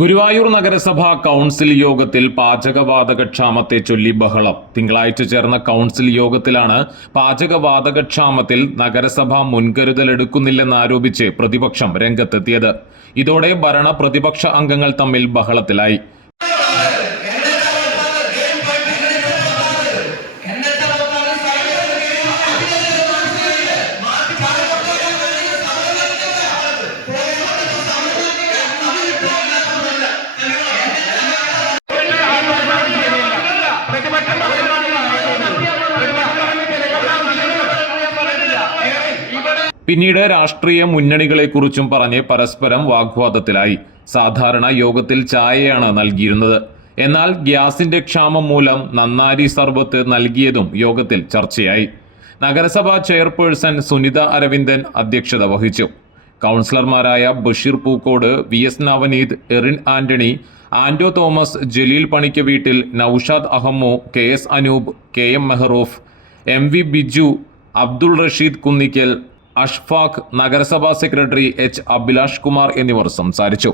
ഗുരുവായൂർ നഗരസഭാ കൗൺസിൽ യോഗത്തിൽ പാചകവാതകക്ഷാമത്തെ ചൊല്ലി ബഹളം. തിങ്കളാഴ്ച ചേർന്ന കൗൺസിൽ യോഗത്തിലാണ് പാചകവാതകക്ഷാമത്തിൽ നഗരസഭ മുൻകരുതലെടുക്കുന്നില്ലെന്നാരോപിച്ച് പ്രതിപക്ഷം രംഗത്തെത്തിയത്. ഇതോടെ ഭരണ പ്രതിപക്ഷ അംഗങ്ങൾ തമ്മിൽ ബഹളത്തിലായി. പിന്നീട് രാഷ്ട്രീയ മുന്നണികളെക്കുറിച്ചും പറഞ്ഞ് പരസ്പരം വാഗ്വാദത്തിലായി. സാധാരണ യോഗത്തിൽ ചായയാണ് നൽകിയിരുന്നത്. എന്നാൽ ഗ്യാസിന്റെ ക്ഷാമം മൂലം നന്നാരി സർബത്ത് നൽകിയതും യോഗത്തിൽ ചർച്ചയായി. നഗരസഭാ ചെയർപേഴ്സൺ സുനിത അരവിന്ദൻ അധ്യക്ഷത വഹിച്ചു. കൗൺസിലർമാരായ Basheer Pookode, VS Navaneeth, Erin Antony, Anto Thomas, Jaleel Panikkaveettil, Naushad Ahammu, KS Anoop, KM Mehroof, MV Biju, Abdul Rasheed Kunnickal, Ashfaq, നഗരസഭാ സെക്രട്ടറി H അഭിലാഷ് കുമാർ എന്നിവർ സംസാരിച്ചു.